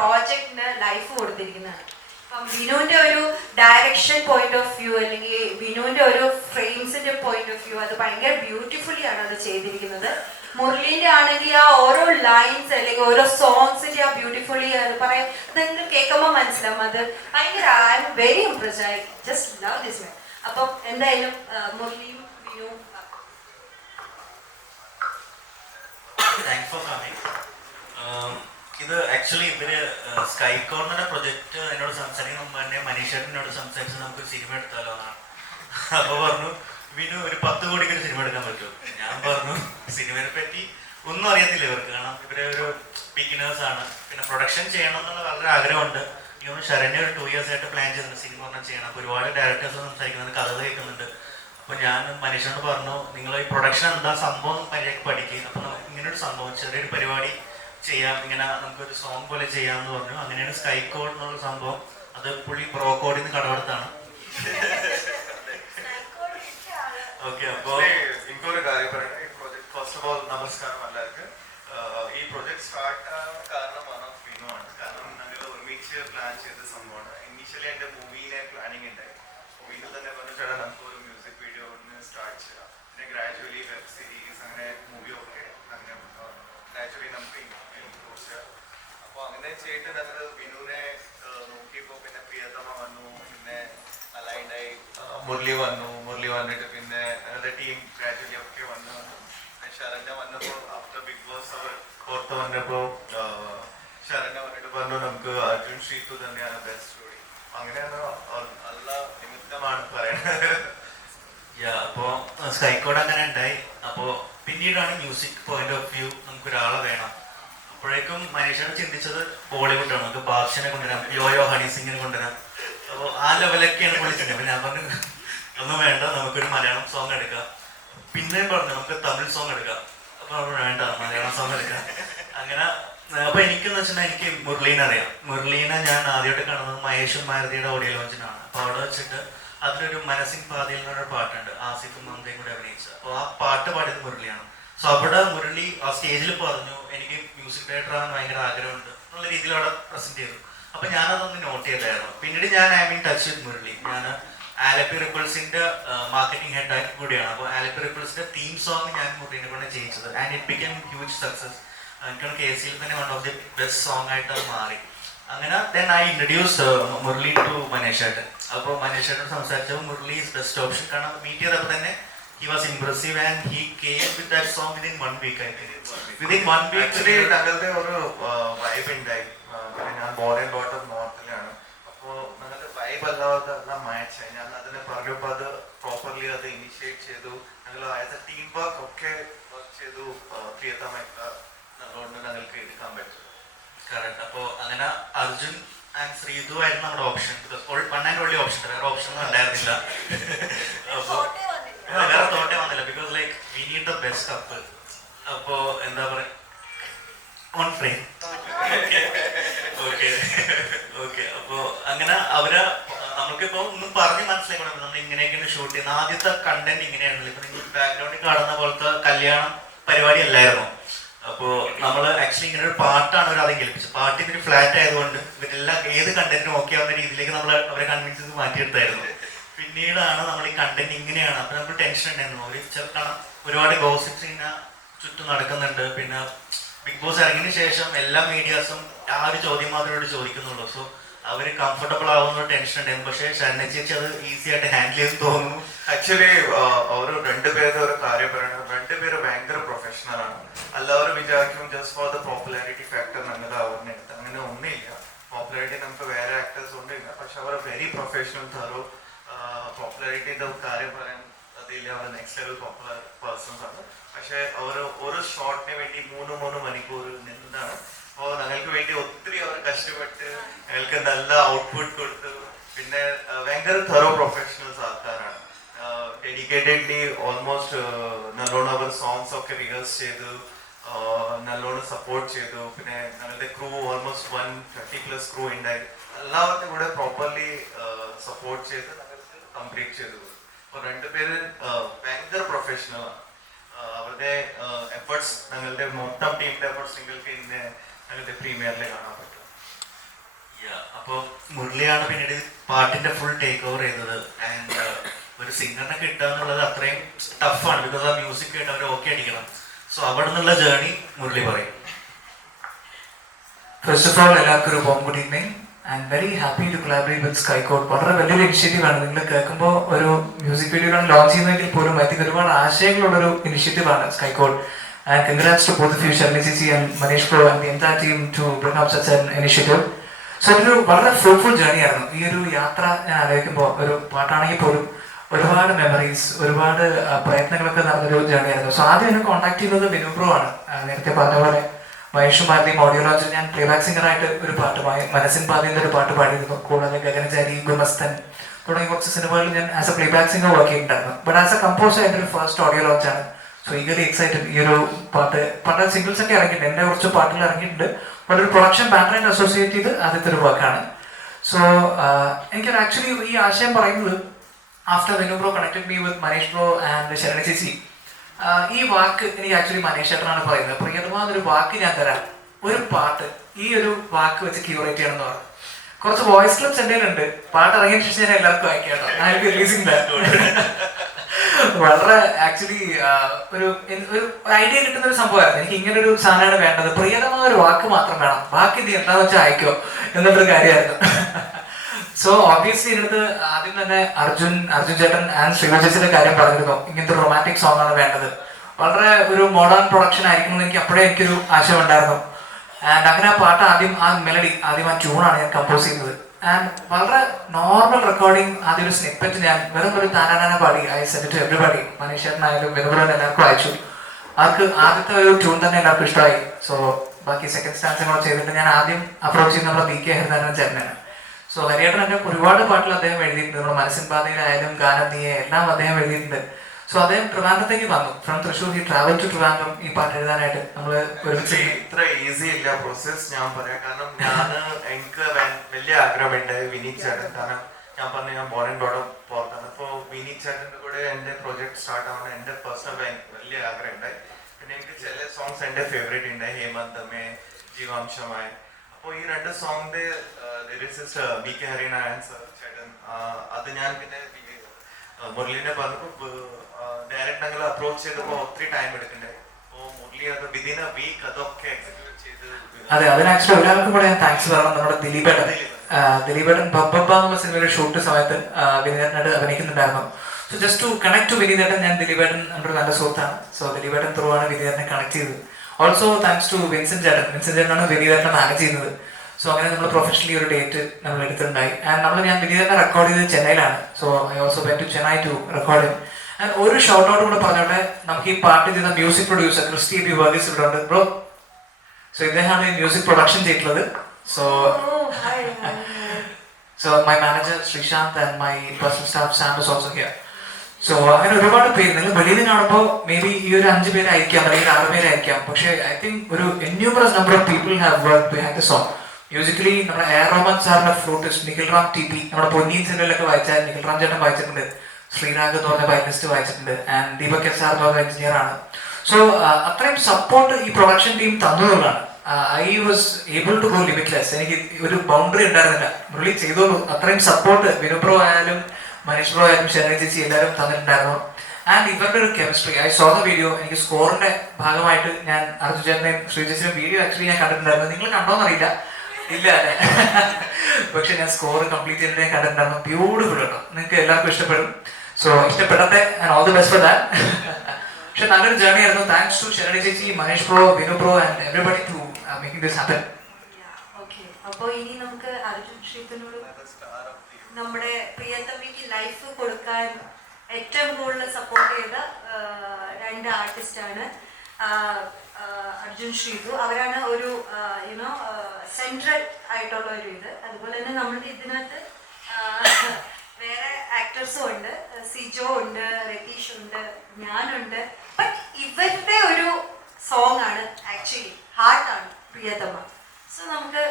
പ്രോജക്റ്റിന് ലൈഫ് കൊടുത്തിരിക്കുന്നതാണ്. അപ്പം വിനുവിൻ്റെ ഒരു ഡയറക്ഷൻ പോയിന്റ് ഓഫ് വ്യൂ അല്ലെങ്കിൽ വിനുവിൻ്റെ ഒരു ഫ്രെയിംസിൻ്റെ പോയിന്റ് ഓഫ് വ്യൂ അത് ഭയങ്കര ബ്യൂട്ടിഫുള്ളി ആണ് അത് ചെയ്തിരിക്കുന്നത്. മുരളീൻ്റെ ആണെങ്കിൽ ആ ഓരോ ലൈൻസ് അല്ലെങ്കിൽ ഓരോ സോങ്സിൻ്റെ ആ ബ്യൂട്ടിഫുള്ളി അത് പറയാം, അത് നിങ്ങൾ കേൾക്കുമ്പോൾ മനസ്സിലാവും. അത് ഭയങ്കര I am very impressed. I just love this man. അപ്പം എന്തായാലും മുരളിയും വിനുവും താങ്ക്സ് ഫോർ കമ്മിങ്. ഇത് ആക്ച്വലി ഇവര് സ്കൈ കോർണറിന്റെ പ്രൊജക്ട് എന്നോട് സംസാരിക്കുന്ന മുമ്പ് തന്നെ മനീഷേട്ടനോട് സംസാരിച്ച് നമുക്ക് സിനിമ എടുത്താലോ എന്നാണ്. അപ്പൊ പറഞ്ഞു വിനു ഒരു 10 കോടിക്ക് ഒരു സിനിമ എടുക്കാൻ പറ്റുമോ? ഞാൻ പറഞ്ഞു സിനിമയെ പറ്റി ഒന്നും അറിയത്തില്ല ഇവർക്ക്, കാരണം ഇവരെ ഒരു ബിഗിനേഴ്സ് ആണ്. പിന്നെ പ്രൊഡക്ഷൻ ചെയ്യണം എന്നുള്ള വളരെ ആഗ്രഹമുണ്ട്. എനിക്ക് ശരണ്യ ഒരു 2 years ആയിട്ട് പ്ലാൻ ചെയ്തിട്ടുണ്ട് സിനിമ പറഞ്ഞാൽ ചെയ്യണം. അപ്പോൾ ഒരുപാട് ഡയറക്ടേഴ്സ് സംസാരിക്കുന്നുണ്ട്, കഥ കേൾക്കുന്നുണ്ട്. അപ്പോൾ ഞാൻ മനീഷോട് പറഞ്ഞു നിങ്ങൾ ഈ പ്രൊഡക്ഷൻ എന്താ സംഭവം മര്യാദക്ക് പഠിക്കുക, അപ്പോൾ നമുക്ക് ഇങ്ങനൊരു സംഭവം ചെറിയൊരു പരിപാടി ചെയ്യാം, ഇങ്ങനെ നമുക്കൊരു സോങ് പോലെ ചെയ്യാമെന്ന് പറഞ്ഞു. അങ്ങനെയാണ് സ്കൈ കോഡ് എന്നുള്ള സംഭവം. അത് പുള്ളി ബ്രോക്കോഡിൽ നിന്ന് കടമെടുത്താണ്. ഓക്കെ, അപ്പോൾ എനിക്കൊരു കാര്യം പറയണം. ഈ പ്രോജക്ട് ഫസ്റ്റ് ഓഫ് ഓൾ നമസ്കാരം എല്ലാവർക്കും. ഈ പ്രോജക്ട് സ്റ്റാർട്ട് കാരണമാണ് വിനുവാണ്. കാരണം ഞങ്ങൾ ഒരുമിച്ച് പ്ലാൻ ചെയ്ത സംഭവമാണ്. ഇനീഷ്യലി എൻ്റെ മൂവിയിലെ പ്ലാനിങ് ഉണ്ടായി. വിനു തന്നെ പറഞ്ഞിട്ടാണ് നമുക്ക് ഒരു മ്യൂസിക് വീഡിയോ സ്റ്റാർട്ട് ചെയ്യാം, പിന്നെ ഗ്രാജുവലി വെബ് സീരീസ് അങ്ങനെ മൂവി ഒക്കെ അങ്ങനെ ഗ്രാജുവലി നമുക്ക് ഇംപ്രൂവ് ചെയ്യാം. അപ്പോൾ അങ്ങനെ ചെയ്തിട്ട് ഞങ്ങൾ വിനുവിനെ നോക്കിയപ്പോൾ പിന്നെ പ്രിയതമ വന്നു, പിന്നെ അലൈൻഡായി മുരളി വന്നിട്ട് പിന്നെ ഞങ്ങളുടെ ടീം ഗ്രാജുവലി ഒക്കെ വന്നു. ശരണ്യ വന്നപ്പോൾ ആഫ്റ്റർ ബിഗ് ബോസ് അവർ പുറത്ത് വന്നപ്പോൾ ശരണ്യ വന്നിട്ട് പറഞ്ഞു നമുക്ക് അർജുൻ ഷീതു തന്നെയാണ് ബെസ്റ്റ് ജോഡി. അങ്ങനെയാണ് നല്ല നിമിത്തമാണ് പറയുന്നത്. അപ്പോൾ സ്കൈക്കോഡ് അങ്ങനെ ഉണ്ടായി. അപ്പോൾ പിന്നീടാണ് മ്യൂസിക് പോയിന്റ് ഓഫ് വ്യൂ നമുക്കൊരാളെ വേണം. അപ്പോഴേക്കും മനീഷാണ് ചിന്തിച്ചത് ബോളിവുഡാണ്, നമുക്ക് ബാദ്ഷനെ കൊണ്ടുവരാം, യോയോ ഹണി സിംഗിനെ കൊണ്ടുവരാം. അപ്പോൾ ആ ലെവലൊക്കെയാണ് വിളിച്ചത്. അപ്പോൾ ഞാൻ പറഞ്ഞു ഒന്നും വേണ്ട, നമുക്കൊരു മലയാളം സോങ് എടുക്കാം. പിന്നെയും പറഞ്ഞു നമുക്ക് തമിഴ് സോങ് എടുക്കാം. അപ്പോൾ വേണ്ട, മലയാളം സോങ് എടുക്കാം. അങ്ങനെ അപ്പോൾ എനിക്കെന്ന് വെച്ചിട്ടുണ്ടെങ്കിൽ എനിക്ക് മുരളീനെ അറിയാം. മുരളീനെ ഞാൻ ആദ്യമായിട്ട് കാണുന്നത് മഹേഷും മാരുതിയുടെ ഓഡിയോ ലോഞ്ചിനാണ്. അപ്പോൾ അവിടെ വെച്ചിട്ട് അതിലൊരു മനസ്സിൻ പാതിയിൽ എന്നൊരു പാട്ടുണ്ട്, ആസിഫും മമതയും കൂടെ അഭിനയിച്ചത്. അപ്പോൾ ആ പാട്ട് പാടിയത് മുരളിയാണ്. സോ അവിടെ മുരളി ആ സ്റ്റേജിൽ പറഞ്ഞു എനിക്ക് മ്യൂസിക് ഡയറക്ടർ ആവാൻ ഭയങ്കര ആഗ്രഹമുണ്ട് എന്നുള്ള രീതിയിൽ അവിടെ പ്രസന്റ് ചെയ്തു. അപ്പോൾ ഞാനതൊന്ന് നോട്ട് ചെയ്തായിരുന്നു. പിന്നീട് ഞാൻ I mean touch with Murali. ഞാൻ ആലപ്പി റിപ്പിൾസിന്റെ മാർക്കറ്റിംഗ് ഹെഡ് ആയിട്ട് കൂടിയാണ്. അപ്പോൾ ആലപ്പി റിപ്പിൾസിന്റെ തീം സോങ് ഞാൻ മുരളീനെ കൊണ്ട് ചെയ്യിച്ചത്. And it become huge success. എനിക്കാണ് KCയിൽ തന്നെ one of the best song ആയിട്ട് അത് മാറി. അങ്ങനെ then I introduce Murali to മനീഷേട്ടൻ. അപ്പോൾ മനീഷേട്ടനോട് സംസാരിച്ചപ്പോൾ മുരളി ഈസ് ബെസ്റ്റ് ഓപ്ഷൻ. കാരണം മീറ്റ് ചെയ്തപ്പോൾ തന്നെ he was impressive and he came with that song within 1 week. I think within 1 week actually ഞങ്ങളുടെ ഒരു വൈബ് ഉണ്ടായി. പിന്നെ ഞാൻ ബോർൺ ആൻഡ് ബോട്ടം നോർത്തിലാണ്. അപ്പോൾ ഞങ്ങളുടെ വൈബ് അല്ലാതെ എല്ലാം മാച്ചായി. ഞാൻ അതിനെ പറഞ്ഞപ്പോൾ അത് പ്രോപ്പർലി അത് ഇനിഷ്യേറ്റ് ചെയ്തു. ഞങ്ങൾ ആസ് എ ടീം വർക്ക് ഒക്കെ വർക്ക് ചെയ്തു. പ്രിയതമൊക്കെ നല്ലോണ്ട് ഞങ്ങൾക്ക് എടുക്കാൻ പറ്റും. കറക്റ്റ്. അപ്പോൾ അങ്ങനെ അർജുൻ ആൻഡ് ശ്രീതു ആയിരുന്നു നമ്മുടെ option. One and only option, വേറെ ഓപ്ഷൻ ഒന്നും ഉണ്ടായിരുന്നില്ല. അപ്പോൾ വേറെ തോട്ടേ വന്നില്ല. Because like we need the best couple. അപ്പോൾ എന്താ പറയുക, ഓൺ ഫ്രെയിം. Okay okay. അപ്പോൾ അങ്ങനെ അവര് നമുക്കിപ്പോൾ ഒന്നും പറഞ്ഞ് മനസ്സിലാക്കണം, നമ്മൾ ഇങ്ങനെയൊക്കെയാണ് ഷൂട്ട് ചെയ്യുന്നത്. ആദ്യത്തെ കണ്ടന്റ് ഇങ്ങനെയാണല്ലോ. ഇപ്പൊ നിങ്ങൾ ബാക്ക്ഗ്രൗണ്ടിൽ കാണുന്ന പോലത്തെ കല്യാണം പരിപാടി അല്ലായിരുന്നു. അപ്പോൾ നമ്മൾ ആക്ച്വലി ഇങ്ങനെ ഒരു പാട്ടാണ് അവർ ആദ്യം കേൾപ്പിച്ചത്. പാട്ട് ഇതിന് ഫ്ലാറ്റ് ആയതുകൊണ്ട് ഇവരെല്ലാം ഏത് കണ്ടന്റിനും ഓക്കെ ആവുന്ന രീതിയിലേക്ക് നമ്മൾ അവരെ കൺവിൻസ് ചെയ്ത് മാറ്റിയെടുത്തായിരുന്നു. പിന്നീടാണ് നമ്മൾ ഈ കണ്ടന്റ് ഇങ്ങനെയാണ്. അപ്പോൾ നമുക്ക് ടെൻഷൻ ഉണ്ടായിരുന്നു. അവർ കാരണം ഒരുപാട് ഗോസിപ്സ് ഇങ്ങനെ ചുറ്റും നടക്കുന്നുണ്ട്. പിന്നെ ബിഗ് ബോസ് ഇറങ്ങിയതിന് ശേഷം എല്ലാ മീഡിയാസും ആ ഒരു ചോദ്യം മാത്രമേ ചോദിക്കുന്നുള്ളൂ. സോ അവർ കംഫർട്ടബിൾ ആവുന്ന ടെൻഷൻ ഉണ്ടായിരുന്നു. പക്ഷേ ശരണ്യ ചേച്ചി അത് ഈസി ആയിട്ട് ഹാൻഡിൽ ചെയ്ത് തോന്നുന്നു. ആക്ച്വലി അവർ രണ്ടുപേരുടെ ഒരു കാര്യം പറയണം, രണ്ടുപേര് ഭയങ്കര പ്രൊഫഷണലാണ്. എല്ലാവരും വിചാരിക്കും just for the popularity factor ഞങ്ങൾ അവരുടെ അടുത്ത് അങ്ങനെ ഒന്നുമില്ല. പോപ്പുലാരിറ്റി നമുക്ക് വേറെ ആക്ടേഴ്സ് ഒന്നുമില്ല. പക്ഷെ അവർ വെരി പ്രൊഫഷണൽ തരോ പോപ്പുലാരിറ്റിയുടെ കാര്യം പറയാൻ അതില്ല. അവർ നെക്സ്റ്റ് ലെവൽ പോപ്പുലർ പേഴ്സൺസ് ആണ്. പക്ഷെ അവർ ഒരു ഷോട്ടിന് വേണ്ടി 3 മണിക്കൂർ നിന്നതാണ്. അപ്പോൾ ഞങ്ങൾക്ക് വേണ്ടി ഒത്തിരി അവർ കഷ്ടപ്പെട്ട് ഞങ്ങൾക്ക് നല്ല ഔട്ട്പുട്ട് കൊടുത്തു. പിന്നെ ഭയങ്കര തറോ പ്രൊഫഷണൽസ് ആൾക്കാരാണ്. ഡെഡിക്കേറ്റഡ്ലി ഓൾമോസ്റ്റ് നല്ലോണം അവർ സോങ്സ് ഒക്കെ റിഹേഴ്സ് ചെയ്തു, നല്ലോണം സപ്പോർട്ട് ചെയ്തു. പിന്നെ ഞങ്ങളുടെ ക്രൂ ഓൾമോസ്റ്റ് 130+ ക്രൂ ഉണ്ടായി. എല്ലാവരുടെ കൂടെ പ്രോപ്പർലി സപ്പോർട്ട് ചെയ്ത് ഞങ്ങൾക്ക് കംപ്ലീറ്റ് ചെയ്തു. അപ്പോൾ രണ്ടുപേര് ഭയങ്കര പ്രൊഫഷണലാണ്. അവരുടെ എഫേർട്സ്, ഞങ്ങളുടെ മൊത്തം ടീമിന്റെ എഫേർട്സ് നിങ്ങൾക്ക് ഇന്ന് ഞങ്ങളുടെ പ്രീമിയറിൽ കാണാൻ പറ്റും. മുരളിയാണ് പിന്നീട് പാട്ടിന്റെ ഫുൾ ടേക്ക് ഓവർ ചെയ്തത്. ആൻഡ് ഒരു സിംഗറിനെ കിട്ടുക എന്നുള്ളത് അത്രയും ടഫാണ്, ബിക്കോസ് ആ മ്യൂസിക് ആയിട്ട് അവർ ഓക്കെ അടിക്കണം. സോ അവിടെ നിന്നുള്ള ജേർണി മുരളി പറയും. ഫസ്റ്റ് ഓഫ് ഓൾ എല്ലാവർക്കും ഒരു warm good evening. I am very happy to collaborate with Skycot. വളരെ വലിയൊരു ഇനിഷ്യേറ്റീവ് ആണ്. നിങ്ങൾ കേൾക്കുമ്പോൾ ഒരു മ്യൂസിക് വീഡിയോയാണ് ലോഞ്ച് ചെയ്യുന്നതെങ്കിൽ പോലും ഐ തിങ്ക് ഒരുപാട് ആശയങ്ങളുള്ളൊരു ഇനിഷ്യേറ്റീവ് ആണ് Skycot. And congrats to both of you, Shirley ചേച്ചി and Maneesh bro and the entire team to bring up such an initiative. So ഇതൊരു വളരെ ഫ്രൂട്ട്ഫുൾ ജേർണി ആയിരുന്നു. ഈ ഒരു യാത്ര ഞാൻ ആലോചിക്കുമ്പോൾ ഒരു പാട്ടാണെങ്കിൽ പോലും ഒരുപാട് മെമ്മറീസ്, ഒരുപാട് പ്രയത്നങ്ങളൊക്കെ നടന്നൊരു ജേർണി ആയിരുന്നു. സോ ആദ്യം എന്നെ കോൺടാക്ട് ചെയ്യുന്നത് വിനു ബ്രോ ആണ്. നേരത്തെ പറഞ്ഞ പോലെ മഹേഷും ഭാരതിയും ഓഡിയോ ലോഞ്ചിൽ ഞാൻ പ്ലേബാക്ക് സിംഗറായിട്ട് ഒരു പാട്ട് മനസ്സിൻ പാതിൻ്റെ ഒരു പാട്ട് പാടിയിരുന്നു. കൂടാതെ ഗഗനചാരി, ഗുമസ്തൻ തുടങ്ങിയ കുറച്ച് സിനിമകളിൽ ഞാൻ as a playback singer work ചെയ്തിട്ടുണ്ടായിരുന്നു. ബട്ട് ആസ് എ കമ്പോസർ എൻ്റെ ഒരു ഫസ്റ്റ് ഓഡിയോ ലോഞ്ചാണ്. So eagerly excited. ഈ ഒരു പാട്ട് സിംഗിൾസ് ഒക്കെ ഇറങ്ങിയിട്ടുണ്ട്, എൻ്റെ കുറച്ച് പാട്ടുകൾ ഇറങ്ങിയിട്ടുണ്ട്. ബട്ട് ഒരു പ്രൊഡക്ഷൻ ബാനറായിട്ട് അസോസിയേറ്റ് ചെയ്ത് ആദ്യത്തെ ഒരു വർക്കാണ്. സോ എനിക്ക് ആക്ച്വലി ഈ ആശയം പറയുന്നത് after Vinu bro connected me with Manish bro and Sharani ചേച്ചി. ഈ വാക്ക് എനിക്ക് ആക്ച്വലി മനീഷ് ചേട്ടനാണ് പറയുന്നത്. പ്രിയതമാന്നൊരു വാക്ക് ഞാൻ തരാം, ഒരു പാട്ട് ഈ ഒരു വാക്ക് വെച്ച് ക്യൂറേറ്റ് ചെയ്യണമെന്ന് പറഞ്ഞു. കുറച്ച് വോയിസ് ക്ലിപ്സ് എൻ്റെ ഉണ്ട്. പാട്ട് ഇറങ്ങിയ ശേഷം ഞാൻ എല്ലാവർക്കും അയക്കാട്ടോ. I will be releasing that. വളരെ ആക്ച്വലി ഒരു ഐഡിയ കിട്ടുന്ന ഒരു സംഭവമായിരുന്നു. എനിക്ക് ഇങ്ങനെ ഒരു സാധനമാണ് വേണ്ടത്, പ്രിയതമായ ഒരു വാക്ക് മാത്രം വേണം, ബാക്കി നീ എന്താണെന്ന് വെച്ചാൽ അയക്കോ എന്നുള്ളൊരു കാര്യമായിരുന്നു. സോ ഓബിയസ്ലി ഇതിനകത്ത് ആദ്യം തന്നെ അർജുൻ ചേട്ടൻ ആൻഡ് ശ്രീമ ചേച്ചിയുടെ കാര്യം പറഞ്ഞിരുന്നു. ഇങ്ങനത്തെ ഒരു റൊമാൻറ്റിക് സോങ് ആണ് വേണ്ടത്, വളരെ ഒരു മോഡേൺ പ്രൊഡക്ഷൻ ആയിരിക്കണം എന്ന് അപ്പോഴേ എനിക്കൊരു ആശയം ഉണ്ടായിരുന്നു. ആൻഡ് അങ്ങനെ ആ പാട്ട് ആദ്യം ആ മെലഡി ആദ്യം ആ ട്യൂണാണ് ഞാൻ കമ്പോസ് ചെയ്യുന്നത്. ആൻഡ് വളരെ നോർമൽ റെക്കോർഡിങ്, ആദ്യം ഒരു സ്നിപ്പറ്റ് ഞാൻ വെറും ഒരു താനാന പാടി I send to everybody. Maneesh ചേട്ടനായാലും വെറുതെ എല്ലാവർക്കും അയച്ചു. അവർക്ക് ആദ്യത്തെ ഒരു ട്യൂൺ തന്നെ എല്ലാവർക്കും ഇഷ്ടമായി. സോ ബാക്കി സെക്കൻഡ് സ്റ്റാൻസും കൂടെ ചെയ്തിട്ട് ഞാൻ ആദ്യം അപ്രോച്ച് ചെയ്യുന്ന നമ്മുടെ BK ഹരിനാരായണൻ ചേട്ടനാണ്. സോ ഹരിയേട്ടൻ എൻ്റെ ഒരുപാട് പാട്ടുകൾ അദ്ദേഹം എഴുതിയിട്ടുണ്ട്. നമ്മുടെ മനസ്സിൻ പാതയിലായാലും ഗാനം നീയെ എല്ലാം അദ്ദേഹം എഴുതിയിട്ടുണ്ട്. സോ അദ്ദേഹം ട്രിവാൻഡ്രത്തേക്ക് വന്നു. From Thrissur he travel to Trivandrum ഈ പാട്ട് എഴുതാനായിട്ട്. നമ്മൾ ഒരുമിച്ച് ഇത്ര ഈസി ഇല്ല പ്രോസസ് ഞാൻ പറയാം. കാരണം എനിക്ക് വലിയ ആഗ്രഹമുണ്ട് വിനീത് ചേട്ടൻ. കാരണം ഞാൻ പറഞ്ഞു ഞാൻ ബോൺ ആൻഡ് ബ്രോഡ് അപ്പ് പുറത്താണ്. അപ്പോൾ വിനീത് ചേട്ടൻ്റെ കൂടെ എൻ്റെ പ്രൊജക്ട് സ്റ്റാർട്ട് ആവണം എൻ്റെ പേഴ്സണൽ വലിയ ആഗ്രഹം ഉണ്ടായി. പിന്നെ എനിക്ക് ചില സോങ്സ് എൻ്റെ ഫേവറേറ്റ് ഉണ്ടായി, ഹേമന്തമേ, ജീവാംശമായ. അപ്പോൾ ഈ രണ്ട് സോങ്ങിന്റെ ലിറിസിസ്റ്റ് BK ഹരിനാരായണൻ ചേട്ടൻ. അത് ഞാൻ പിന്നെ മുരളീനെ പറഞ്ഞപ്പോൾ ഡയറക്റ്റ് ഞങ്ങൾ അപ്രോച്ച് ചെയ്തപ്പോൾ ഒത്തിരി ടൈം എടുക്കണ്ടേ. അപ്പോൾ മുരളി അത് വിതിൻ എ വീക്ക് അതൊക്കെ എക്സിക്യൂട്ട് ചെയ്ത്. അതെ, അതിന് ആക്ച്വലി ഒരാൾക്കും കൂടെ ഞാൻ താങ്ക്സ് പറയണം. നമ്മുടെ ദിലീപേട്ടൻ ബബ്ബ എന്നുള്ള സിനിമയുടെ ഷൂട്ട് സമയത്ത് വിനീതേട്ടനായിട്ട് അഭിനയിക്കുന്നുണ്ടായിരുന്നു. So just to connect to വിനീതേട്ടൻ, ഞാൻ ദിലീപേട്ടൻ നമ്മുടെ ഒരു നല്ല സുഹൃത്താണ്. സോ ദിലീപേട്ടൻ ത്രൂ ആണ് വിനീതേട്ടനെ കണക്ട് ചെയ്തത്. ഓൾസോ താങ്ക്സ് ടു വിൻസെന്റ് ചേട്ടനാണ് വിനീതേട്ടനെ മാനേജ് ചെയ്യുന്നത്. സോ അങ്ങനെ നമ്മൾ പ്രൊഫഷണലി ഒരു ഡേറ്റ് നമ്മൾ എടുത്തിട്ടുണ്ടായി. ആൻഡ് ഞാൻ വിനീതേട്ടനെ റെക്കോർഡ് ചെയ്തത് ചെന്നൈയിലാണ്. So I also went to Chennai to record. And ഒരു ഷോർട്ട് ഔട്ട് കൂടെ പറഞ്ഞോട്ടെ, നമുക്ക് ഈ പാട്ട് ചെയ്ത music producer Christy B Varghese ഇവിടെ ഉണ്ട് ബ്രോ. സോ ഇദ്ദേഹമാണ് ഈ മ്യൂസിക് പ്രൊഡക്ഷൻ ചെയ്തിട്ടുള്ളത്. So my manager Sreesanth and my personal staff Sam is also here. So അങ്ങനെ ഒരുപാട് പേര് നിങ്ങൾ വെളിയിൽ കാണുമ്പോൾ മേ ബി ഈ ഒരു 5 പേരായിരിക്കാം അല്ലെങ്കിൽ 6 പേരായിരിക്കാം. പക്ഷേ ഐ തിങ്ക് ഒരു enormous number of people have work behind the song. Musically നമ്മുടെ എ റഹ്മാൻ സാറിന്റെ ഫ്ലൂട്ടിസ്റ്റ് നിഖിൽ റാം TP, നമ്മുടെ പൊന്നിയിൻ സെല്ലിലൊക്കെ വായിച്ചാൽ നിഖിൽ റാം ചേട്ടൻ വായിച്ചിട്ടുണ്ട്, ശ്രീരാഗ് എന്ന് പറഞ്ഞ വയലിനിസ്റ്റ് വായിച്ചിട്ടുണ്ട്, ആൻഡ് ദീപക് എസ് ആർ എന്ന് പറഞ്ഞ എഞ്ചിനീയർ ആണ്. സോ അത്രയും സപ്പോർട്ട് ഈ പ്രൊഡക്ഷൻ ടീം തന്നതുകൊണ്ടാണ് I was able to go limitless. എനിക്ക് ഒരു ബൗണ്ടറി ഉണ്ടായിരുന്നില്ല, മുരളി ചെയ്തോളൂ. അത്രയും സപ്പോർട്ട് വിനു ബ്രോ ആയാലും മനീഷ് ബ്രോ ആയാലും ശരണി ചേച്ചി എല്ലാവരും തന്നിട്ടുണ്ടായിരുന്നു. ആൻഡ് ഇവരുടെ ഒരു chemistry, I so the video. എനിക്ക് സ്കോറിന്റെ ഭാഗമായിട്ട് ഞാൻ അർജുൻ ചേട്ടനെയും ശ്രീ ചേച്ചിയുടെ വീഡിയോ ആക്ച്വലി ഞാൻ കണ്ടിട്ടുണ്ടായിരുന്നു. നിങ്ങൾ കണ്ടോന്നറിയില്ല, ഇല്ല അല്ലേ? പക്ഷെ ഞാൻ സ്കോർ കംപ്ലീറ്റ് ചെയ്തിട്ട് ഞാൻ കണ്ടിട്ടുണ്ടായിരുന്നു. ബ്യൂട്ടിഫുൾ കേട്ടോ, നിങ്ങൾക്ക് എല്ലാവർക്കും ഇഷ്ടപ്പെടും. സോ ഇഷ്ടപ്പെടട്ടെ, and all the best for that. പക്ഷെ നല്ലൊരു ജേർണി ആയിരുന്നു. താങ്ക്സ് ടു ശരണി ചേച്ചി, Maneesh bro, Vinu bro and everybody to making this happen. Okay, അപ്പോൾ ഇനി നമുക്ക് അർജുൻ ശ്രീധനോട് നമ്മുടെ പ്രിയതമയ്ക്ക് ലൈഫ് കൊടുക്കാൻ ഏറ്റവും കൂടുതൽ സപ്പോർട്ട് ചെയ്ത 2 ആർട്ടിസ്റ്റാണ് അർജുൻ ശ്രീതു. അവരാണ് ഒരു യുനോ സെൻട്രൽ ആയിട്ടുള്ള ഒരു ഇത്. അതുപോലെ തന്നെ നമ്മുടെ ഇതിനകത്ത് വേറെ ആക്ടേഴ്സും ഉണ്ട്, സിജോ ഉണ്ട്, രതീഷ് ഉണ്ട്, ഞാനുണ്ട്. ബട്ട് ഇവരുടെ ഒരു സോങ് ആണ് ആക്ച്വലി ഹാർട്ടാണ് പ്രിയതമ. സോ നമുക്ക്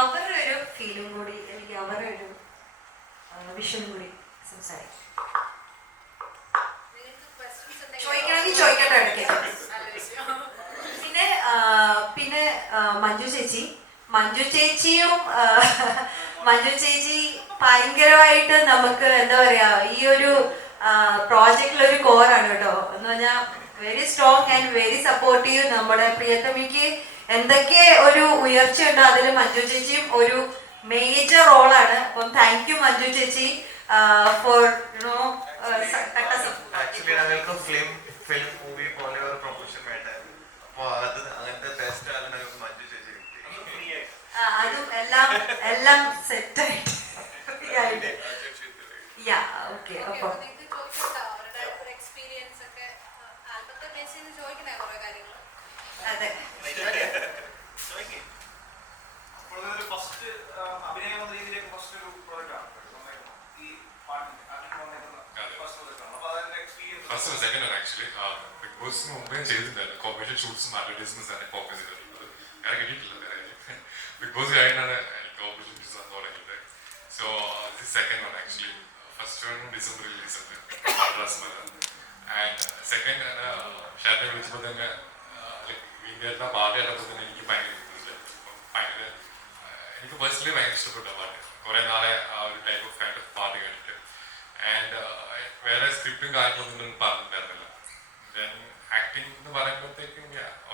അവരുടെ ഒരു ഫീലും കൂടി അല്ലെങ്കിൽ അവരുടെ ഒരു വിഷനും കൂടി സംസാരിക്കാം. ചോദിക്കണമെങ്കിൽ ചോദിക്കട്ടെ ഇടയ്ക്ക്. പിന്നെ മഞ്ജു ചേച്ചിയും മഞ്ജു ചേച്ചി ഭയങ്കരമായിട്ട് നമുക്ക് എന്താ പറയാ ഈ ഒരു പ്രോജക്റ്റിൽ ഒരു കോറാണ് കേട്ടോ. എന്ന് പറഞ്ഞാൽ very strong and very supportive. നമ്മുടെ പ്രിയതമിക്ക് എന്തൊക്കെ ഒരു ഉയർച്ച ഉണ്ടോ അതിൽ മഞ്ജു ചേച്ചിയും ഒരു മേജർ റോളാണ്. അപ്പം താങ്ക് യു മഞ്ജു ചേച്ചി ഫോർ ആക്ച്വലി ഞങ്ങൾക്ക് ഫിലിം മൂവി പോലെ ഒരു പ്രൊമോഷൻ വേണ്ടായിരുന്നു. അപ്പൊ അത് അങ്ങനത്തെ ബെസ്റ്റ് ആയിട്ട് ഞങ്ങൾക്ക് മഞ്ജു ചേച്ചി കിട്ടി. അതും എല്ലാം സെറ്റായിട്ട് യാ ഓക്കെ. അപ്പം അതെ ഫസ്റ്റ് സെക്കൻഡ് ആണ് ആക്ച്വലി. ബിഗ് ബോസിന് മുമ്പേ ചെയ്തിട്ടുണ്ടായിരുന്നു കോമ്പറ്റീഷൻ ഷൂട്ട്സും അഡ്വർടൈസ്മെന്റ്സ് തന്നെ ഫോക്കസ് ചെയ്തിട്ടുള്ളത്. വേറെ കിട്ടിയിട്ടില്ല. ബിഗ് ബോസ് കഴിഞ്ഞാണ് എനിക്ക് ഓപ്പർച്യൂണിറ്റീസ് വന്നു തുടങ്ങിയത്. So this second one actually. First one December release ഉണ്ട് ആൻഡ് സെക്കൻഡ് ഷാനെ വിളിച്ചപ്പോൾ തന്നെ ഇന്ത്യയിലെ പാട്ട് കേട്ടപ്പോൾ തന്നെ എനിക്ക് ഭയങ്കര ഇൻട്രസ്റ്റ് ഭയങ്കര എനിക്ക് പേഴ്സണലി ഭയങ്കര ഇഷ്ടപ്പെട്ട പാട്ട്. കുറേ നാളെ ആ ഒരു ടൈപ്പ് ഓഫ് കൈൻഡ് ഓഫ് പാട്ട് കേട്ടിട്ട് ആൻഡ് വേറെ സ്ക്രിപ്റ്റും കാര്യങ്ങളൊന്നും പറഞ്ഞിട്ടുണ്ടായിരുന്നില്ല. ദെൻ ആക്ടിങ് എന്ന് പറയുമ്പോഴത്തേക്കും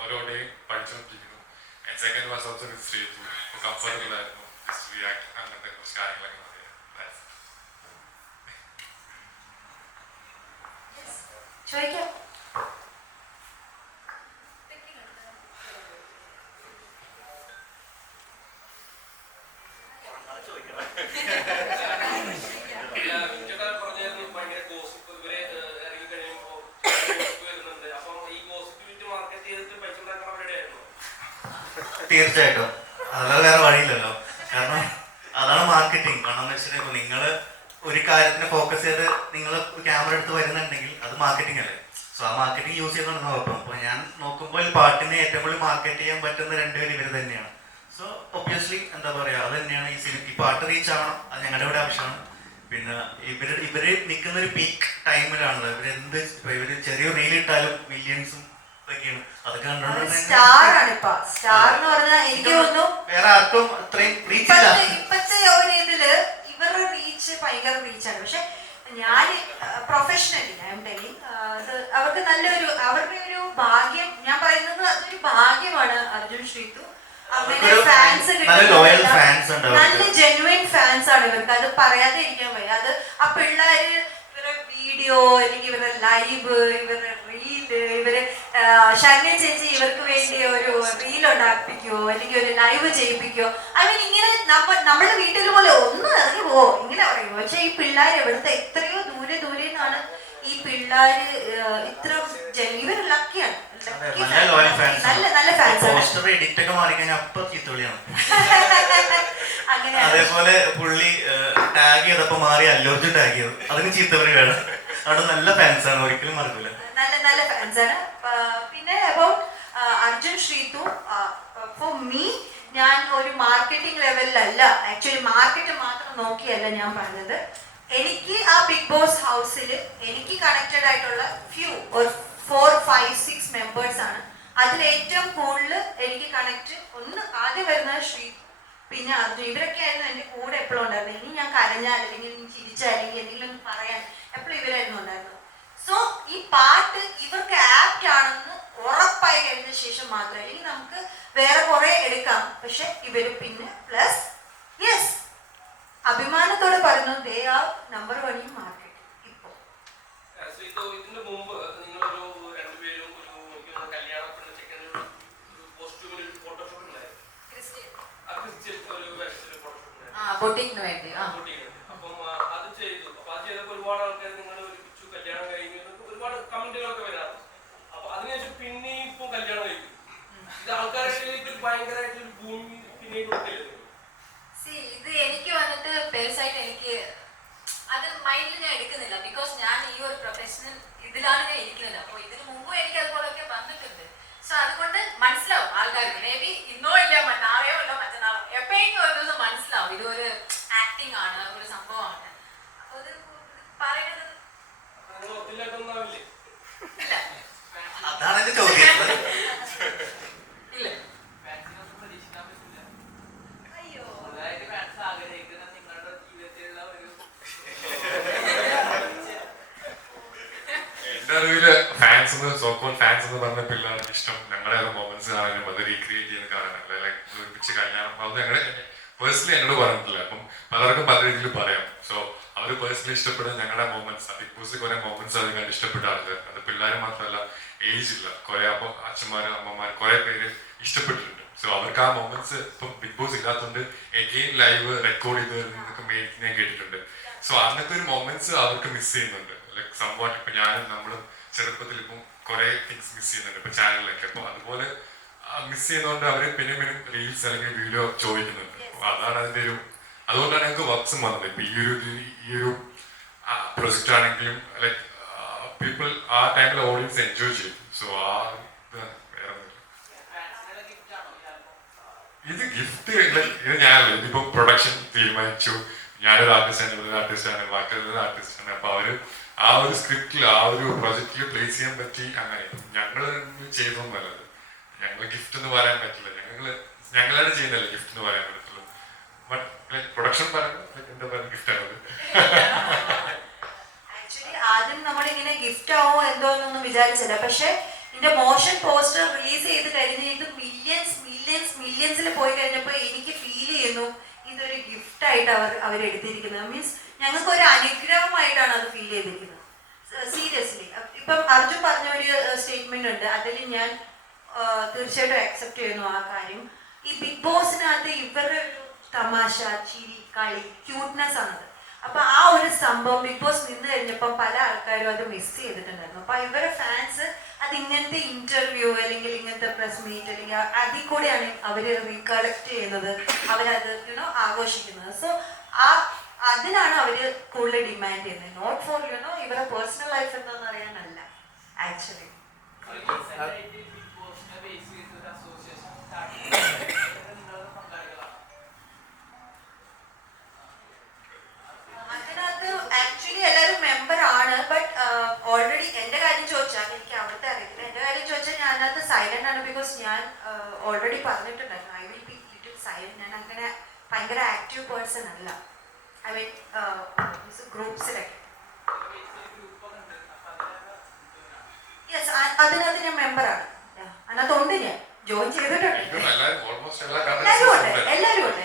ഓരോ ഡേ പഠിച്ചുകൊണ്ടിരിക്കുന്നു. And second was also with Sreethu. Comfortable ആയിരുന്നു ജസ്റ്റ് റിയാക്ട് അങ്ങനത്തെ കുറച്ച് കാര്യങ്ങളൊക്കെ മതി. ചോദിക്കാം. തീർച്ചയായിട്ടും അതല്ല വേറെ വഴിയില്ലല്ലോ. കാരണം അതാണ് മാർക്കറ്റിംഗ്. കാരണം എന്ന് വെച്ചിട്ടുണ്ടെങ്കിൽ നിങ്ങൾ ഒരു കാര്യത്തിന് ഫോക്കസ് ചെയ്ത് നിങ്ങൾ ക്യാമറ എടുത്ത് വരുന്നുണ്ടെങ്കിൽ അത് മാർക്കറ്റിംഗ് അല്ലേ. സോ ആ മാർക്കറ്റിംഗ് യൂസ് ചെയ്യുന്നുണ്ടെന്ന് കുഴപ്പം. അപ്പോൾ ഞാൻ നോക്കുമ്പോൾ ഈ പാട്ടിനെ ഏറ്റവും കൂടുതൽ മാർക്കറ്റ് ചെയ്യാൻ പറ്റുന്ന രണ്ടുപേരും ഇവർ തന്നെയാണ്. സോ ഒബ്വിയസ്ലി എന്താ പറയുക, അത് തന്നെയാണ് ഈ പാട്ട് റീച്ച് ആവണം. അത് ഞങ്ങളുടെ ഇവിടെ ആവശ്യമാണ്. പിന്നെ ഇവര് നിൽക്കുന്ന ഒരു പീക്ക് ടൈമിലാണല്ലോ. ഇവര് ചെറിയ റീൽ ഇട്ടാലും മില്യൺസും ഒക്കെയാണ്. അതൊക്കെ കണ്ടോണ്ട് സ്റ്റാർ ആണ് ഇപ്പൊ. സ്റ്റാർ എന്ന് പറഞ്ഞാൽ എനിക്ക് തോന്നുന്നു വേറെ ആർക്കും അത്രയും റീച്ച് ഇല്ല. ഇപ്പത്തെ ഒരു ഇതില് ഇവരുടെ റീച്ച് ഭയങ്കര റീച്ചാണ്. പക്ഷെ ഞാൻ പ്രൊഫഷണലി അവർക്ക് നല്ലൊരു അവരുടെ ഒരു ഭാഗ്യം. ഞാൻ പറയുന്നത് അതൊരു ഭാഗ്യമാണ് അർജുൻ ശ്രീതു. അങ്ങനെ ഫാൻസ് നല്ല ജെന്യുവൻ ഫാൻസ് ആണ് ഇവർക്ക്. അത് പറയാതെ ഇരിക്കാൻ വയ്യ. അത് ആ പിള്ളേര് ഇവരുടെ വീഡിയോ അല്ലെങ്കിൽ ഇവരുടെ ലൈവ്, ഇവരുടെ റീല്, ഇവര് ശരണ്യ ചേച്ചി ഇവർക്ക് വേണ്ടി ഒരു റീൽ ഉണ്ടാക്കിപ്പിക്കോ അല്ലെങ്കിൽ ഒരു ലൈവ് ചെയ്യിപ്പിക്കോ. ഐ മീൻ ഇങ്ങനെ നമ്മുടെ വീട്ടിൽ പോലെ ഒന്ന് ഇറങ്ങി പോവോ ഇങ്ങനെ പറയുമോ. പക്ഷെ ഈ പിള്ളേർ ഇവിടുത്തെ എത്രയോ ദൂരെ നിന്നാണ് ഈ പിള്ളേര് ഇത്ര ഇവര് ലക്കിയാണ്. നല്ല ഫാൻസ് അങ്ങനെ. അതേപോലെ പുള്ളി ടാഗ് ചെയ്തപ്പോ മാറി അല്ലൂർജുൻ ടാഗ് ചെയ്തു. അതിന് ചീത്തപരിയാണ്. അവിടെ നല്ല ഫാൻസാണ്, ഒരിക്കലും മറക്കില്ല. നല്ല ഫാൻസാണ്. പിന്നെ അപ്പം അർജുൻ ശ്രീതു ഫോർ മീ ഞാൻ ഒരു മാർക്കറ്റിംഗ് ലെവലിലല്ല, ആക്ച്വലി മാർക്കറ്റ് മാത്രം നോക്കിയല്ല ഞാൻ പറഞ്ഞത്. എനിക്ക് ആ ബിഗ് ബോസ് ഹൗസിൽ എനിക്ക് കണക്റ്റഡ് ആയിട്ടുള്ള ഫ്യൂ ഒരു 4, 5, 6 മെമ്പേഴ്സ് ആണ്. അതിൽ ഏറ്റവും കൂടുതൽ എനിക്ക് കണക്ട് ഒന്ന് ആദ്യം വരുന്നത് ശ്രീ, പിന്നെ അർജുൻ. ഇവരൊക്കെ ആയിരുന്നു എൻ്റെ കൂടെ എപ്പോഴും ഉണ്ടായിരുന്നത്. ഇനി ഞാൻ കരഞ്ഞാൽ അല്ലെങ്കിൽ ചിരിച്ചാൽ അല്ലെങ്കിൽ എന്തെങ്കിലും പറയാൻ എപ്പോഴും ഇവരായിരുന്നു ഉണ്ടായിരുന്നത്. സോ ഈ പാട്ട് ഇവർക്ക് ആപ്റ്റ് ആണെന്ന് ഉറപ്പായി കഴിഞ്ഞ ശേഷം മാത്രമേ, അല്ലെങ്കിൽ നമുക്ക് വേറെ കുറെ എടുക്കാം. പക്ഷെ ഇവര് പിന്നെ പ്ലസ് യെസ് അഭിമാനത്തോടെ പറഞ്ഞു they are number 1 in market. ഇപ്പോ ഇതിന് മുമ്പ് നിങ്ങളൊരു രണ്ടുപേരും ഒരു കല്യാണ കോസ്റ്റ്യൂമിൽ ഫോട്ടോഷൂട്ട് ഉണ്ടായിരുന്നു. ബൊട്ടിക്കിന് വേണ്ടി. അപ്പം അത് ചെയ്തു. അപ്പൊ അത് ചെയ്തപ്പോൾ ഒരുപാട് ആൾക്കാർ നിങ്ങൾ ഒരുമിച്ചു കല്യാണം കഴിഞ്ഞു ഒരുപാട് കമന്റുകളൊക്കെ വരാറ്. അപ്പൊ അതിനുശേഷം പിന്നെ ഇപ്പൊ കല്യാണം കഴിക്കും. ഇത് ആൾക്കാരുടെ ഭയങ്കരമായിട്ടൊരു ഭൂമി പിന്നെ കൊടുത്തിരുന്നു. ഇത് എനിക്ക് വന്നിട്ട് പേഴ്സായിട്ട് എനിക്ക് അത് മൈൻഡിൽ ഞാൻ എടുക്കുന്നില്ല. ബിക്കോസ് ഞാൻ ഈ ഒരു പ്രൊഫഷണൽ ഇതിലാണ് ഞാൻ ഇരിക്കുന്നത്. അപ്പോൾ ഇതിന് മുമ്പ് എനിക്ക് അതുപോലൊക്കെ വന്നിട്ടുണ്ട്. സോ അതുകൊണ്ട് മനസ്സിലാവും ആൾക്കാർക്ക്. മേ ബി ഇന്നോ ഇല്ല നാളെയോ ഇല്ല മറ്റന്നാളോ എപ്പോഴെങ്കിലും ഒരു ദിവസം മനസ്സിലാവും ഇതൊരു ആക്ടിങ് ആണ്, ഒരു സംഭവമാണ്. അപ്പൊ ഇത് പറയുന്നത് ഇല്ല. അതാണ് എന്റെ ചോദ്യം. ഇല്ല. അയ്യോ ആഗ്രഹിക്കുന്ന ഫാൻസ് എന്ന് പറഞ്ഞ പിള്ളേർക്ക് ഇഷ്ടം ഞങ്ങളുടെ മൊമെന്റ്സ് കാണാനും അത് റീക്രിയേറ്റ് ചെയ്യുന്ന കാണാനും ലൈക്ക് ഒരുമിച്ച് കല്യാണം അത് ഞങ്ങളുടെ പേഴ്സണലി എന്നോട് പറഞ്ഞിട്ടില്ല. അപ്പം പലർക്കും പല രീതിയിൽ പറയാം. സോ അവർ പേഴ്സണലി ഇഷ്ടപ്പെടുന്ന ഞങ്ങളുടെ മൊമെന്റ്സ്, ബിഗ് ബോസ് കുറെ മൊമെന്റ്സ് അത് ഞാൻ ഇഷ്ടപ്പെട്ട ആൾക്കാർ, അത് പിള്ളേർ മാത്രമല്ല ഏജ് ഇല്ല, കുറെ അപ്പം അച്ഛന്മാർ അമ്മമാർ കുറെ പേര് ഇഷ്ടപ്പെട്ടിട്ടുണ്ട്. സോ അവർക്ക് ആ മൊമെന്റ്സ് ഇപ്പം ബിഗ് ബോസ് ഇല്ലാത്തതുകൊണ്ട് എഗെയിൻ ലൈവ് റെക്കോർഡ് ചെയ്തതൊക്കെ മേക്ക് ഞാൻ കേട്ടിട്ടുണ്ട്. സോ അന്നത്തെ ഒരു മൊമെന്റ്സ് അവർക്ക് മിസ് ചെയ്യുന്നുണ്ട്. ലൈക്ക് സംഭവം ഇപ്പൊ ഞാനും നമ്മളും ചെറുപ്പത്തിൽ ഇപ്പം കുറെ തിങ്സ് മിസ് ചെയ്യുന്നുണ്ട് ഇപ്പൊ ചാനലിലൊക്കെ. അപ്പൊ അതുപോലെ മിസ് ചെയ്യുന്നതുകൊണ്ട് അവര് പിന്നെ റീൽസ് അല്ലെങ്കിൽ വീഡിയോ ചോദിക്കുന്നുണ്ട്. അപ്പൊ അതാണ് അതിന്റെ ഒരു, അതുകൊണ്ടാണ് ഞങ്ങൾക്ക് വർക്ക്സും വന്നത്. ഇപ്പൊ ഈ ഒരു പ്രൊജക്റ്റ് ആണെങ്കിലും ലൈക്ക് പീപ്പിൾ ആ ടൈമിൽ ഓഡിയൻസ് എൻജോയ് ചെയ്തു. സോ ആ ഇത് ഗിഫ്റ്റ് ഇത് ഞാനല്ല, ഇതിപ്പോ പ്രൊഡക്ഷൻ തീരുമാനിച്ചു. ഞാനൊരു ആർട്ടിസ്റ്റാണ്, ഇവരൊരു ആർട്ടിസ്റ്റാണ്, ബാക്കിയുള്ളൊരു ആർട്ടിസ്റ്റാണ്. അപ്പൊ അവര് ആ ഒരു സ്ക്രിപ്റ്റിൽ ആ ഒരു പ്രൊജക്റ്റിൽ പ്ലേസ് ചെയ്യാൻ പറ്റി. അങ്ങനെ ഞങ്ങൾ ചെയ്തൊന്നല്ലത്, ഞങ്ങൾ ഗിഫ്റ്റ് എന്ന് പറയാൻ പറ്റില്ല. ഞങ്ങളാണ് ചെയ്യുന്നതല്ലേ ഗിഫ്റ്റ് എന്ന് പറയാൻ പറ്റത്തുള്ളൂ. ബട്ട് ലൈക്ക് പ്രൊഡക്ഷൻ പറയുന്നത് എന്താ പറയുക ഗിഫ്റ്റ് ആണത്. ആക്ച്വലി ആദ്യം നമ്മളിങ്ങനെ ഗിഫ്റ്റ് ആവോ എന്തോ എന്നൊന്നും വിചാരിച്ചില്ല. പക്ഷെ ഇതിന്റെ മോഷൻ പോസ്റ്റർ റിലീസ് ചെയ്ത് കഴിഞ്ഞ് ഇത് മില്യൻസിൽ പോയി കഴിഞ്ഞപ്പോൾ എനിക്ക് ഫീൽ ചെയ്യുന്നു ഇതൊരു ഗിഫ്റ്റ് ആയിട്ട് അവരെടുത്തിരിക്കുന്നത്. മീൻസ് ഞങ്ങൾക്ക് ഒരു അനുഗ്രഹമായിട്ടാണ് അത് ഫീൽ ചെയ്തിരിക്കുന്നത്. സീരിയസ്ലി ഇപ്പം അർജുൻ പറഞ്ഞ ഒരു സ്റ്റേറ്റ്മെന്റ് ഉണ്ട്, അതിൽ ഞാൻ തീർച്ചയായിട്ടും അക്സെപ്റ്റ് ചെയ്യുന്നു ആ കാര്യം. ഈ ബിഗ് ബോസിനകത്ത് ഇവരുടെ ഒരു തമാശ, ചിരി, കളി, ക്യൂട്ട്നെസ് ആണത്. അപ്പൊ ആ ഒരു സംഭവം ബിഗ് ബോസ് നിന്ന് കഴിഞ്ഞപ്പോൾ പല ആൾക്കാരും അത് മിസ് ചെയ്തിട്ടുണ്ടായിരുന്നു. അപ്പൊ ഇവരുടെ ഫാൻസ് അത് ഇങ്ങനത്തെ ഇന്റർവ്യൂ അല്ലെങ്കിൽ ഇങ്ങനത്തെ പ്രസ് മീറ്റ് അല്ലെങ്കിൽ അതിൽ കൂടെയാണ് അവര് റീകളക്ട് ചെയ്യുന്നത്, അവരത് ആഘോഷിക്കുന്നത്. സോ അതിനാണ് അവര് കൂടുതൽ ഡിമാൻഡ് ചെയ്യുന്നത്. നോട്ട് ഫോർ ഇവരുടെ പേഴ്സണൽ ലൈഫ് എന്താണെന്ന് അറിയാനല്ല ആക്ച്വലി. അതിനകത്ത് ആക്ച്വലി എല്ലാവരും മെമ്പർ ആണ്. ബട്ട് ഓൾറെഡി എന്റെ കാര്യം ചോദിച്ചാൽ എനിക്ക് അവിടുത്തെ അറിയില്ല. എന്റെ കാര്യം ചോദിച്ചാൽ ഞാൻ അതിനകത്ത് സൈലന്റ് ആണ്. ബിക്കോസ് ഞാൻ ഓൾറെഡി പറഞ്ഞിട്ടുണ്ടായിരുന്നു I will B little silent. ഞാൻ അങ്ങനെ ഭയങ്കര ആക്റ്റീവ് പേഴ്സൺ അല്ല. ഐ മീൻ ഗ്രൂപ്പ്സിലൊക്കെ യെസ് അതിനകത്ത് ഞാൻ മെമ്പറാണ്. അതിനകത്തുണ്ട്, ഞാൻ ജോയിൻ ചെയ്തിട്ടുണ്ട്. എല്ലാവരും ഉണ്ട്.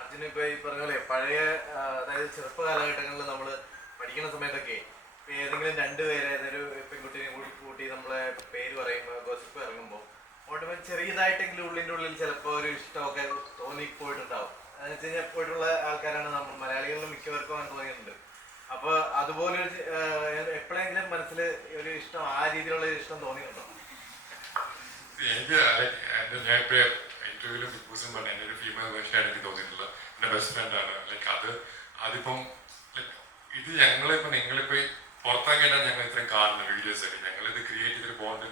അർജുനിപ്പോ ഈ പറഞ്ഞ പോലെ പഴയ അതായത് ചെറുപ്പ കാലഘട്ടങ്ങളിൽ നമ്മൾ പഠിക്കുന്ന സമയത്തൊക്കെ ഏതെങ്കിലും രണ്ടുപേരെ ഏതൊരു പെൺകുട്ടിനെ കൂട്ടി നമ്മളെ പേര് പറയുമ്പോൾ ഗോസിപ്പ് ഇറങ്ങുമ്പോൾ ഓട്ടോമാറ്റിക് ചെറിയതായിട്ടെങ്കിലും ഉള്ളിൽ ചിലപ്പോൾ ഒരു ഇഷ്ടമൊക്കെ തോന്നിപ്പോയിട്ടുണ്ടാവും. അതെന്ന് വെച്ച് കഴിഞ്ഞാൽ പോയിട്ടുള്ള ആൾക്കാരാണ് നമ്മൾ മലയാളികളിൽ മിക്കവർക്കും അങ്ങനെ തോന്നിയിട്ടുണ്ട്. അപ്പൊ അതുപോലെ എപ്പോഴെങ്കിലും മനസ്സിൽ ഒരു ഇഷ്ടം ആ രീതിയിലുള്ള ഒരു ഇഷ്ടം തോന്നിയിട്ടുണ്ടോ? എനിക്ക് ഞാൻ ഇപ്പൊ ഇന്റർവ്യൂലും ബിഗ് ബോസും പറഞ്ഞ എൻ്റെ ഒരു ഫീമെയിൽ വേർഷൻ എനിക്ക് തോന്നിയിട്ടുള്ള എൻ്റെ ബെസ്റ്റ് ഫ്രണ്ട് ആണ്. ലൈക്ക് അതിപ്പം ലൈക്ക് ഇത് ഞങ്ങളിപ്പോ നിങ്ങളിപ്പോ പുറത്താക്കിയിട്ടാണ് ഞങ്ങൾ ഇത്രയും കാണുന്ന വീഡിയോസ് ഒക്കെ. ഞങ്ങളിത് ക്രിയേറ്റ് ചെയ്തൊരു ബോണ്ട്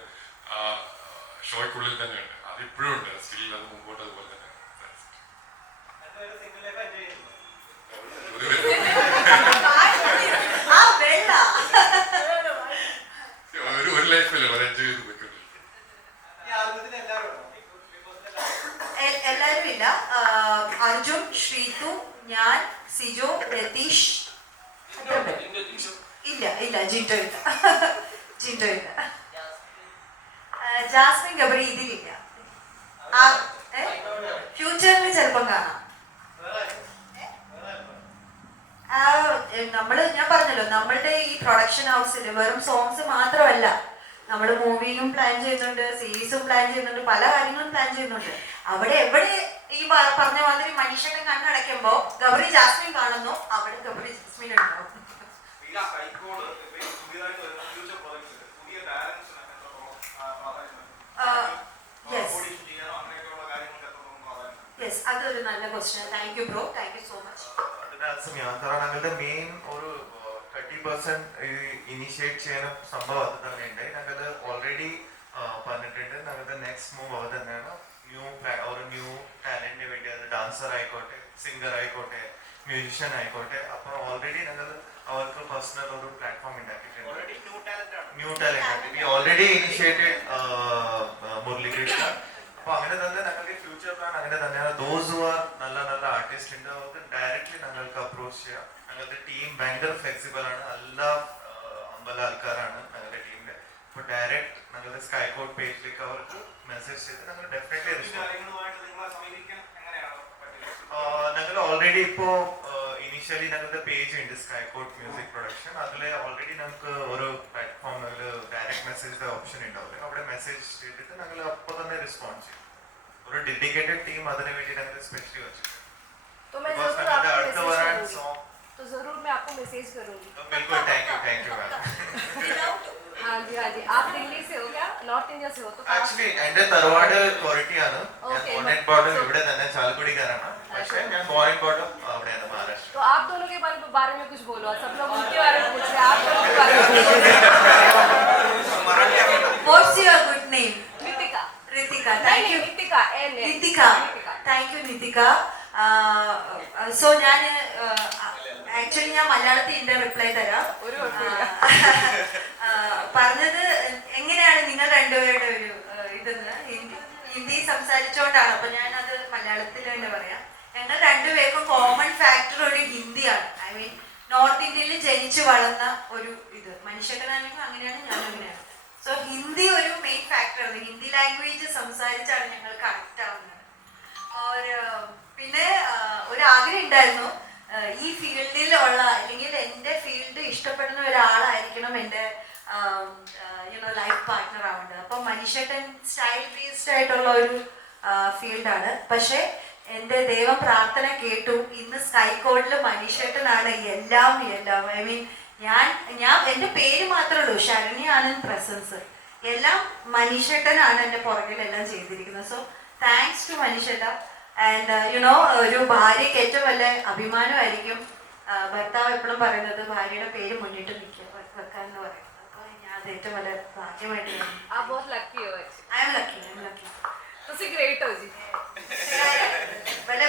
ഷോയ്ക്കുള്ളിൽ തന്നെയുണ്ട്. അതിപ്പോഴും ഉണ്ട്, സ്റ്റിൽ അത് മുമ്പോട്ട് അതുപോലെ തന്നെ. ഒരു ലൈഫിൽ എൻജോയ് ചെയ്ത് പോയിക്കൊണ്ടിരിക്കും. എല്ലാവരും ഇല്ല. അർജുൻ, ശ്രീതു, ഞാൻ, സിജോ, രതീഷ് ഇല്ല ജിൻഡോ ഇല്ല. ജാസ്മിൻ ഗബ്രി ഇതിലില്ല. ഫ്യൂച്ചറിൽ ചിലപ്പം കാണാം. ഞാൻ പറഞ്ഞല്ലോ നമ്മളുടെ ഈ പ്രൊഡക്ഷൻ ഹൗസിൽ വെറും സോങ്സ് മാത്രമല്ല, നമ്മൾ മൂവിയും പ്ലാൻ ചെയ്യുന്നുണ്ട്, സീരീസും പ്ലാൻ ചെയ്യുന്നുണ്ട്, പല കാര്യങ്ങളും പ്ലാൻ ചെയ്യുന്നുണ്ട്. അവിടെ എവിടെ ഈ പറഞ്ഞ മാതിരി മനുഷ്യനെ കണ്ണടയ്ക്കുമ്പോ ഗബ്രി ജാസ്മിൻ കാണുന്നു, അവിടെ ഗബ്രി ജാസ്മിൻ ഉണ്ടാവും. യെസ് അതൊരു നല്ല question. Thank you bro, thank you so much. കാരണം ഞങ്ങളുടെ മെയിൻ ഒരു 30% ഇനിഷ്യേറ്റ് ചെയ്യുന്ന സംഭവം അത് തന്നെയുണ്ട്. ഞങ്ങൾ ഓൾറെഡി പറഞ്ഞിട്ടുണ്ട് ഞങ്ങളുടെ നെക്സ്റ്റ് മൂവ് അത് തന്നെയാണ്. ന്യൂ ടാലന്റിന് വേണ്ടി അത് ഡാൻസർ ആയിക്കോട്ടെ, സിംഗർ ആയിക്കോട്ടെ, മ്യൂസിഷ്യൻ ആയിക്കോട്ടെ. അപ്പൊ ഓൾറെഡി ഞങ്ങൾ അവർക്ക് പേഴ്സണൽ ഒരു പ്ലാറ്റ്ഫോം ഉണ്ടാക്കിയിട്ടുണ്ട്. New talent already initiated Muralikrishna. അപ്പൊ അങ്ങനെ തന്നെ ഞങ്ങൾക്ക് ഫ്യൂച്ചർ ഫ്യൂച്ചർ പ്ലാൻ അങ്ങനെ തന്നെയാണ്. ദോസ് ഹു ആർ നല്ല നല്ല ആർട്ടിസ്റ്റ് ഉണ്ട് അവർക്ക് ഡയറക്റ്റ്ലി ഞങ്ങൾക്ക് അപ്രോച്ച് ചെയ്യാം. ഞങ്ങളുടെ ടീം ഭയങ്കര ഫ്ലെക്സിബിൾ ആണ്. എല്ലാ അമ്പല ആൾക്കാരാണ് ഞങ്ങളുടെ ടീമിന്റെ. അപ്പോൾ ഡയറക്റ്റ് ഞങ്ങളുടെ സ്കൈകോട്ട് പേജിലേക്ക് അവർക്ക് മെസ്സേജ് ചെയ്ത് ഞങ്ങൾ ഡെഫിനറ്റ്ലി റെസ്പോണ്ട്. ഞങ്ങൾ ഓൾറെഡി ഇപ്പോൾ ഇനീഷ്യലി ഞങ്ങളുടെ പേജ് ഉണ്ട് സ്കൈകോട്ട് മ്യൂസിക് പ്രൊഡക്ഷൻ. അതിൽ ഓൾറെഡി ഞങ്ങൾക്ക് ഒരു പ്ലാറ്റ്ഫോമിൽ ഡയറക്റ്റ് മെസ്സേജ് ഓപ്ഷൻ ഉണ്ടാവില്ല. അവിടെ മെസ്സേജ് ചെയ്തിട്ട് ഞങ്ങൾ അപ്പോൾ തന്നെ റെസ്പോണ്ട് ചെയ്യും. ഒരു ഡെഡിക്കേറ്റഡ് ടീം അതിനു വേണ്ടി ഞങ്ങൾ സ്പെഷ്യലി വെച്ചിട്ടുണ്ട്. तो मैं Because जरूर ഞങ്ങളുടെ आपको അടുത്ത मैसेज വരാൻ करूंगी സോങ് तो जरूर मैं आपको मैसेज करूंगी बिल्कुल थैंक यू मैम. हाँ जी आप दिल्ली से हो क्या नॉर्थ इंडिया से हो तो कहाँ- ആക്ച്വലി എന്റെ തറവാട് കൊരട്ടിയാണ്. ഞാൻ Okay, കോർണറ്റ് ബോർഡർ ഇവിടെ തന്നെ ചാലക്കുടിക്കാരാണ്. പക്ഷേ ഞാൻ ബോയിൻ ബോർഡർ അവിടെയാണ് മഹാരാഷ്ട്ര. तो आप दोनों के बारे में कुछ बोलो सब लोग उनके बारे में पूछ रहे हैं आप दोनों के बारे में What's your good name? Nitika Ritika. Thank you. Nitika Nitika. Thank you, Nitika. So ഞാൻ ആക്ച്വലി ഞാൻ മലയാളത്തിൽ റിപ്ലൈ തരാം. ഒരു കുഴപ്പമില്ല. പറഞ്ഞത് എങ്ങനെയാണ് നിങ്ങൾ രണ്ടുപേരുടെ ഒരു ഇതെന്ന് ഹിന്ദി സംസാരിച്ചോണ്ടാണ്. അപ്പൊ ഞാനത് മലയാളത്തിൽ തന്നെ പറയാം. ഞങ്ങൾ രണ്ടുപേർക്കും കോമൺ ഫാക്ടർ ഒരു ഹിന്ദിയാണ്. ഐ മീൻ നോർത്ത് ഇന്ത്യയിൽ ജനിച്ചു വളർന്ന ഒരു ഇത് മനുഷ്യനാണെങ്കിൽ അങ്ങനെയാണ്, ഞാൻ അങ്ങനെയാണ്. സോ ഹിന്ദി ഒരു മെയിൻ ഫാക്ടറാണ്. ഹിന്ദി ലാംഗ്വേജ് സംസാരിച്ചാണ് ഞങ്ങൾ കണക്ട് ആവുന്നത്. പിന്നെ ഒരു ആഗ്രഹം ഉണ്ടായിരുന്നു ഈ ഫീൽഡിലുള്ള അല്ലെങ്കിൽ എൻ്റെ ഫീൽഡ് ഇഷ്ടപ്പെടുന്ന ഒരാളായിരിക്കണം എൻ്റെ ലൈഫ് പാർട്ട്ണർ ആവേണ്ടത്. അപ്പം മനുഷ്യട്ടൻ സ്റ്റൈൽ ബേസ്ഡ് ആയിട്ടുള്ള ഒരു ഫീൽഡാണ്. പക്ഷേ എൻ്റെ ദൈവം പ്രാർത്ഥന കേട്ടു. ഇന്ന് സ്കൈകോട്ടിൽ മനുഷ്യട്ടനാണ് എല്ലാം. ഐ മീൻ ഞാൻ എൻ്റെ പേര് മാത്രമേ ഉള്ളൂ, ശരണ്യ ആനന്ദ് പ്രസൻസ്. എല്ലാം മനുഷ്യട്ടനാണ് എൻ്റെ പുറകിലെല്ലാം ചെയ്തിരിക്കുന്നത്. സോ താങ്ക്സ് ടു മനുഷ്യട്ട. ആൻഡ് ഒരു ഭാര്യയ്ക്ക് ഏറ്റവും വലിയ അഭിമാനമായിരിക്കും ഭർത്താവ് എപ്പോഴും പറയുന്നത് ഭാര്യയുടെ പേര് മുന്നിട്ട് വെക്കാന്ന് പറയുന്നത്. അപ്പോൾ ഞാൻ അത് ഏറ്റവും വലിയ ഭാഗ്യമായിട്ട് आप बहुत लकी हो actually. I M lucky. ਤੁਸੀਂ great हो जी ഭലെ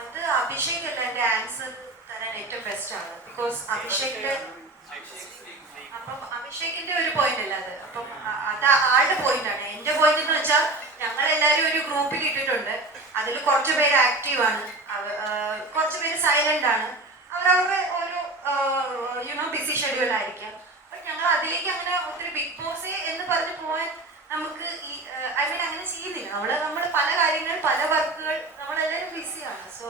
അത് അഭിഷേക് അല്ല എൻ്റെ ആൻസർ തരാൻ ഏറ്റവും ബെസ്റ്റ് ആണ്. ബിക്കോസ് അഭിഷേകിന്റെ അഭിഷേകിന്റെ ഒരു പോയിന്റ് അല്ല അത്. അപ്പം അത് ആളുടെ പോയിന്റ് ആണ്. എന്റെ പോയിന്റ് എന്ന് വെച്ചാൽ ഞങ്ങൾ എല്ലാവരും ഒരു ഗ്രൂപ്പിൽ ഇട്ടിട്ടുണ്ട്. അതിൽ കുറച്ച് പേര് ആക്റ്റീവ് ആണ്, കുറച്ച് പേര് സൈലന്റ് ആണ്. അവരവരുടെ ഒരു ബിസി ഷെഡ്യൂൾ ആയിരിക്കാം. അപ്പൊ ഞങ്ങൾ അതിലേക്ക് അങ്ങനെ ഒത്തിരി ബിഗ് ബോസ് എന്ന് പറഞ്ഞ് പോകാൻ നമുക്ക് ഐ മീൻ അങ്ങനെ ചെയ്യുന്നില്ല. നമ്മൾ പല കാര്യങ്ങൾ, പല വർക്കുകൾ, നമ്മളെല്ലാവരും ബിസിയാണ്. സോ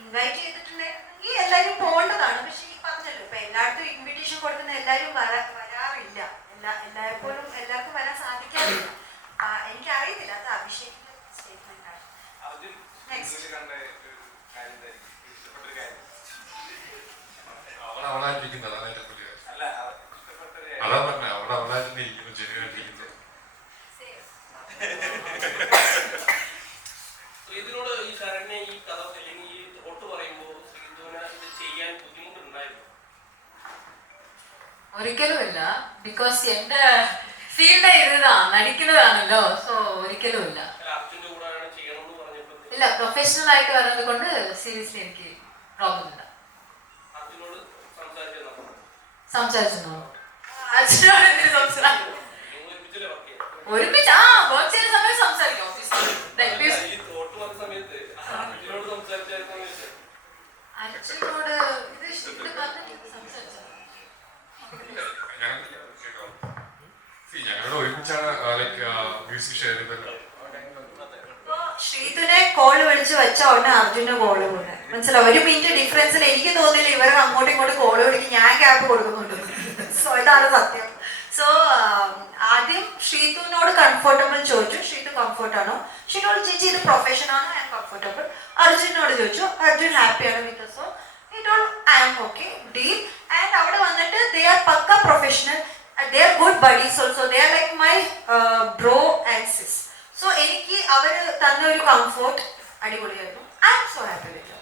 ഇൻവൈറ്റ് ചെയ്തിട്ടുണ്ടെങ്കിൽ എല്ലാവരും പോകേണ്ടതാണ്. പക്ഷെ ഈ പറഞ്ഞല്ലോ ഇപ്പൊ എല്ലായിടത്തും ഇൻവിറ്റേഷൻ കൊടുക്കുന്ന എല്ലാവരും വരാറില്ല. എല്ലായ്പ്പോഴും എല്ലാവർക്കും വരാൻ സാധിക്കാറില്ല. എനിക്കറിയത്തില്ല, അത് അഭിഷേകിന്റെ സ്റ്റേറ്റ്മെന്റ് ആണ്. അവളായിട്ടിരിക്കുന്നത് അതാണ് ഏറ്റവും വലിയ കാര്യം. അതാ പറഞ്ഞ അവളായിട്ട് ഇരിക്കുന്നു, ജെന്യൂനായിട്ടിരിക്കുന്നത്. ഇതിനോട് ഈ ശരണ്യ ഈ കഥ അല്ലെങ്കിൽ ഈ തോട്ട് പറയുമ്പോൾ ശ്രീധുവിന് ഇത് ചെയ്യാൻ ബുദ്ധിമുട്ടുണ്ടായിരുന്നു? ഒരിക്കലുമില്ല. ബിക്കോസ് എന്റെ ഫീൽഡ് ഇതാണ്, നടിക്കുന്നതാണല്ലോ. സോ ഒരിക്കലുമില്ല. അർജുന്റെ കൂടെ ചെയ്യണം എന്ന് പറഞ്ഞപ്പോൾ ഇല്ല, പ്രൊഫഷണൽ ആയിട്ട് വരുന്നത് കൊണ്ട് സീരിയസ്ലി എനിക്ക് പ്രോബ്ലം ഇല്ല. അർജുനോട് സംസാരിച്ചു അർജുനോട് എന്തിനു സംസാരിക്കും? നിങ്ങൾ ഒരുമിച്ചല്ലേ വർക്ക് ചെയ്യാം? ഒരുമിച്ച് വർക്ക് ചെയ്യുന്ന സമയത്ത് സംസാരിക്കും. ഈ തോട്ട് വന്ന സമയത്ത് അർജുനോട് സംസാരിച്ചായിരുന്നു. അർജുനോട് ഇത് പറഞ്ഞിട്ട് സംസാരിച്ചു. ഞങ്ങളുടെ ഒരുമിച്ചാണ് മ്യൂസിക് ഷെയർ ചെയ്തത്. ശ്രീധുനെ കോള് വിളിച്ച് വെച്ച ഉടനെ അർജുന്റെ കോള് പോലെ മനസ്സിലാവും. 1 മിനിറ്റ് ഡിഫറൻസിൽ എനിക്ക് തോന്നില്ല ഇവർ അങ്ങോട്ടും ഇങ്ങോട്ടും കോള് വിളിക്കും, ഞാൻ ഗ്യാപ്പ് കൊടുക്കുന്നുണ്ട്. സോ ഇതാണ് സത്യം. സോ ആദ്യം ശ്രീധുവിനോട് കംഫർട്ടബിൾ ചോദിച്ചു, ശ്രീധു കംഫർട്ടാണോ? ശ്രീധു ചേച്ചി ഇത് പ്രൊഫഷൻ ആണോ? I am comfortable. അർജുനോട് ചോദിച്ചു, അർജുൻ ഹാപ്പിയാണ് with so I am okay deal. And അവിടെ വന്നിട്ട് they are pucca professional, they are good buddies also. They are like my bro and sis. So എനിക്ക് അവർ തന്ന ഒരു കംഫോർട്ട് അടിപൊളിയായിരുന്നു. I am so happy with